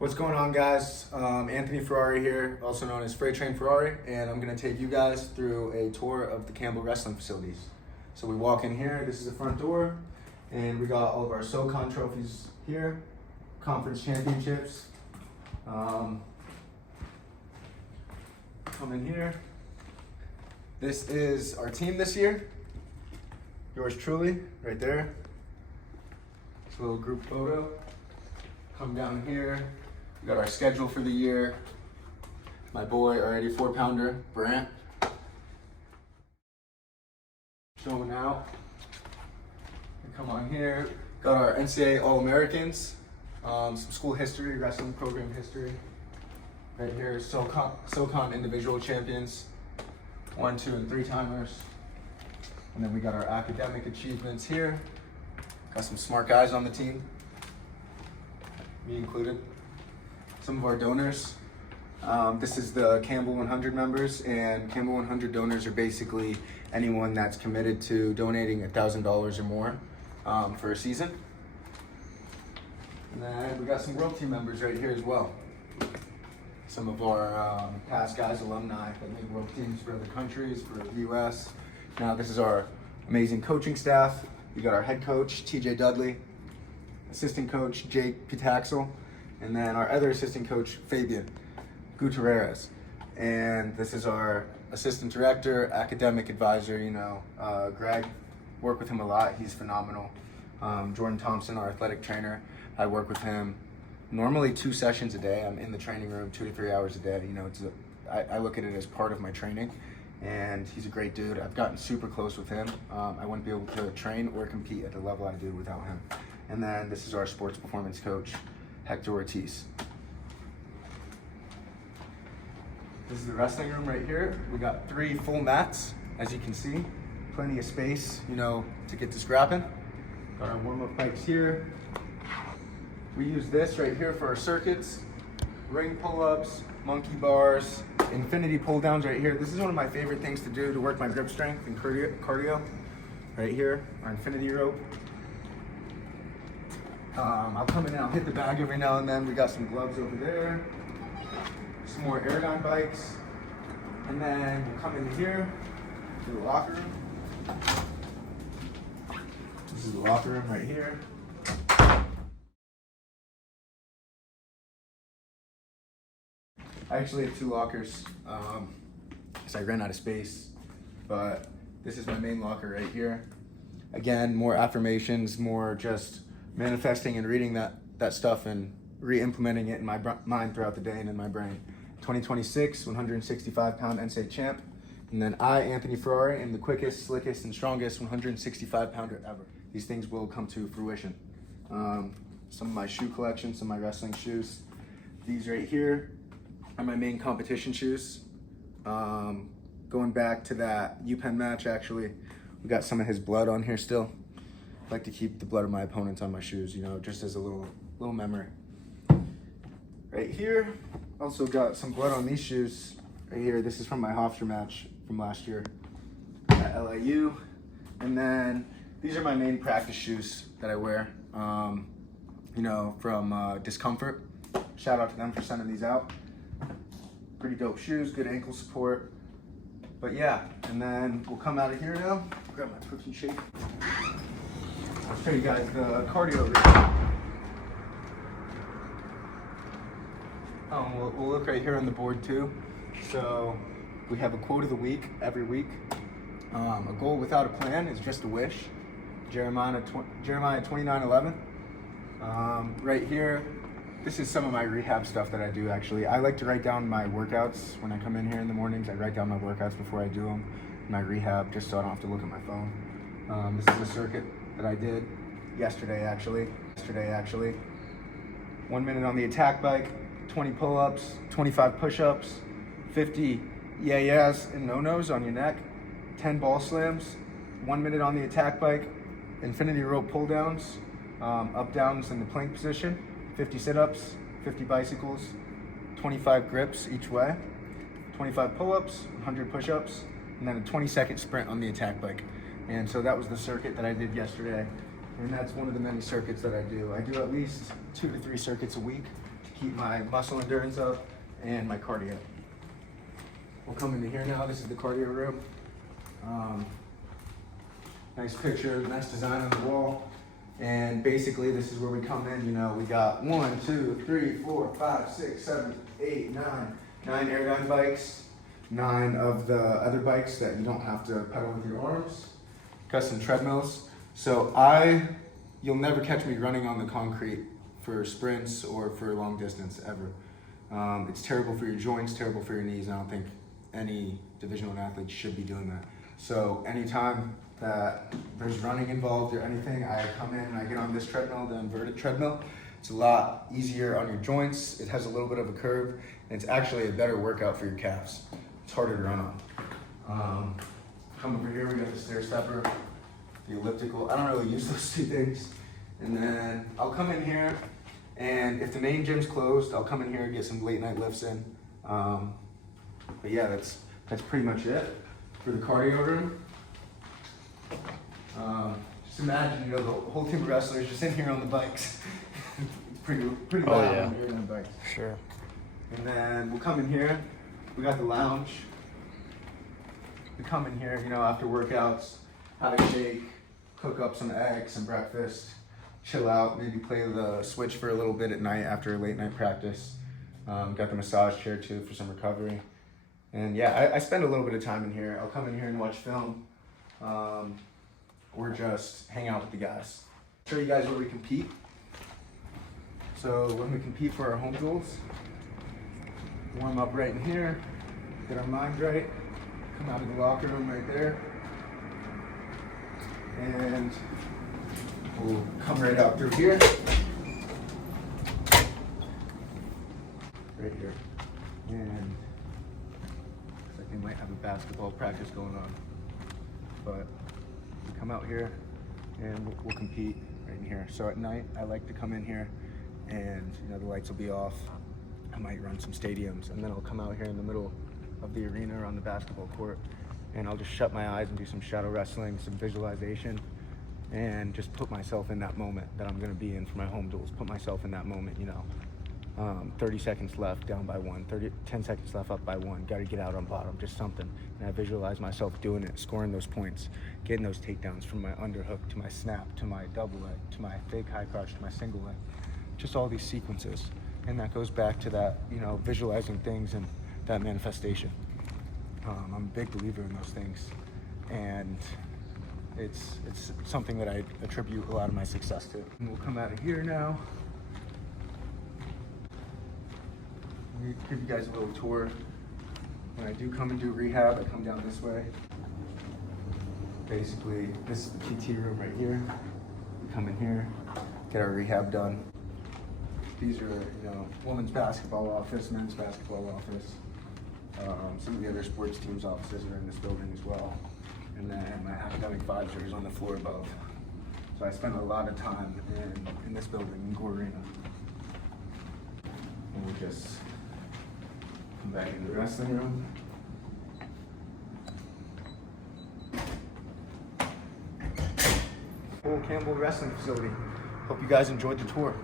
What's going on, guys? Anthony Ferrari here, also known as Freight Train Ferrari, and I'm going to take you guys through a tour of the Campbell Wrestling facilities. So we walk in here, this is the front door, and we got all of our SoCon trophies here, conference championships. Come in here. This is our team this year. Yours truly, right there. It's a little group photo. Come down here. We got our schedule for the year. My boy, our 84-pounder, Brant. Showing out. We come on here. Got our NCAA All-Americans. Some school history, wrestling program history. Right here, SoCon individual champions. 1, 2, and 3-timers. And then we got our academic achievements here. Got some smart guys on the team. Me included. Some of our donors. This is the Campbell 100 members, and Campbell 100 donors are basically anyone that's committed to donating $1,000 or more for a season. And then we got some World Team members right here as well. Some of our past guys, alumni that make World Teams for other countries, for the US. Now this is our amazing coaching staff. We got our head coach, TJ Dudley, assistant coach, Jake Pitaxel, and then our other assistant coach, Fabian Gutierrez. And this is our assistant director, academic advisor, Greg. Work with him a lot, he's phenomenal. Jordan Thompson, our athletic trainer. I work with him normally 2 sessions a day. I'm in the training room 2 to 3 hours a day. I look at it as part of my training, and he's a great dude. I've gotten super close with him. I wouldn't be able to train or compete at the level I do without him. And then this is our sports performance coach, Hector Ortiz. This is the wrestling room right here. We got 3 full mats, as you can see. Plenty of space, to get to scrapping. Got our warm-up bikes here. We use this right here for our circuits. Ring pull-ups, monkey bars, infinity pull-downs right here. This is one of my favorite things to do to work my grip strength and cardio. Right here, our infinity rope. I'll come in and I'll hit the bag every now and then. We got some gloves over there. Some more Airdyne bikes. And then we'll come in here to the locker room. This is the locker room right here. I actually have 2 lockers because I ran out of space, but this is my main locker right here. Again, more affirmations, more just manifesting and reading that stuff and re-implementing it in my mind throughout the day and in my brain. 2026, 165-pound NCAA champ. And then I, Anthony Ferrari, am the quickest, slickest, and strongest 165-pounder ever. These things will come to fruition. Some of my shoe collection, some of my wrestling shoes. These right here are my main competition shoes. Going back to that UPenn match, actually, we got some of his blood on here still. I like to keep the blood of my opponents on my shoes, just as a little memory. Right here, also got some blood on these shoes. Right here, this is from my Hofstra match from last year at LIU. And then these are my main practice shoes that I wear, from Discomfort. Shout out to them for sending these out. Pretty dope shoes, good ankle support. But yeah, and then we'll come out of here now. Grab my protein shake. I'll show you guys the cardio routine. We'll look right here on the board too. So we have a quote of the week every week. A goal without a plan is just a wish. Jeremiah 29:11. Right here, this is some of my rehab stuff that I do actually. I like to write down my workouts when I come in here in the mornings. I write down my workouts before I do them, my rehab, just so I don't have to look at my phone. This is a circuit that I did yesterday actually. 1 minute on the attack bike, 20 pull-ups, 25 push-ups, 50 yeah-yeahs and no-nos on your neck, 10 ball slams, 1 minute on the attack bike, infinity rope pull-downs, up-downs in the plank position, 50 sit-ups, 50 bicycles, 25 grips each way, 25 pull-ups, 100 push-ups, and then a 20-second sprint on the attack bike. And so that was the circuit that I did yesterday. And that's one of the many circuits that I do. I do at least 2 to 3 circuits a week to keep my muscle endurance up and my cardio. We'll come into here now. This is the cardio room. Nice picture, nice design on the wall. And basically this is where we come in, you know, we got 1, 2, 3, 4, 5, 6, 7, 8, 9. 9 airgun bikes, 9 of the other bikes that you don't have to pedal with your arms. Got some treadmills. So you'll never catch me running on the concrete for sprints or for long distance ever. It's terrible for your joints, terrible for your knees. I don't think any Division I athlete should be doing that. So anytime that there's running involved or anything, I come in and I get on this treadmill, the inverted treadmill. It's a lot easier on your joints. It has a little bit of a curve, and it's actually a better workout for your calves. It's harder to run on. Come over here, we got the stair stepper, the elliptical. I don't really use those two things. And then I'll come in here, and if the main gym's closed, I'll come in here and get some late night lifts in. But yeah, that's pretty much it for the cardio room. Just imagine, you know, the whole team of wrestlers just in here on the bikes. It's pretty loud when you're on the bikes. Sure. And then we'll come in here. We got the lounge. We come in here, you know, after workouts, have a shake, cook up some eggs, some breakfast, chill out, maybe play the Switch for a little bit at night after a late night practice. Got the massage chair too for some recovery. And yeah, I spend a little bit of time in here. I'll come in here and watch film, or just hang out with the guys. Show you guys where we compete. So when we compete for our home duels, warm up right in here, get our mind right, come out of the locker room right there, and we'll come right out through here, right here, and looks like they might have a basketball practice going on, but we come out here and we'll compete right in here. So at night, I like to come in here and, you know, the lights will be off. I might run some stadiums, and then I'll come out here in the middle of the arena or on the basketball court, and I'll just shut my eyes and do some shadow wrestling, some visualization, and just put myself in that moment that I'm gonna be in for my home duels. Put myself in that moment, you know. 30 seconds left, down by 1, 10 seconds left, up by 1, gotta get out on bottom, just something. And I visualize myself doing it, scoring those points, getting those takedowns from my underhook to my snap, to my double leg, to my fake high crotch, to my single leg. Just all these sequences. And that goes back to that, you know, visualizing things and that manifestation. I'm a big believer in those things. And it's something that I attribute a lot of my success to. And we'll come out of here now. Let me give you guys a little tour. When I do come and do rehab, I come down this way. Basically, this is the PT room right here. We come in here, get our rehab done. These are, you know, women's basketball office, men's basketball office. Some of the other sports teams' offices are in this building as well. And then my academic advisor is on the floor above. So I spend a lot of time in this building, in Gore Arena. And we'll just come back in the wrestling room. Campbell Wrestling facility. Hope you guys enjoyed the tour.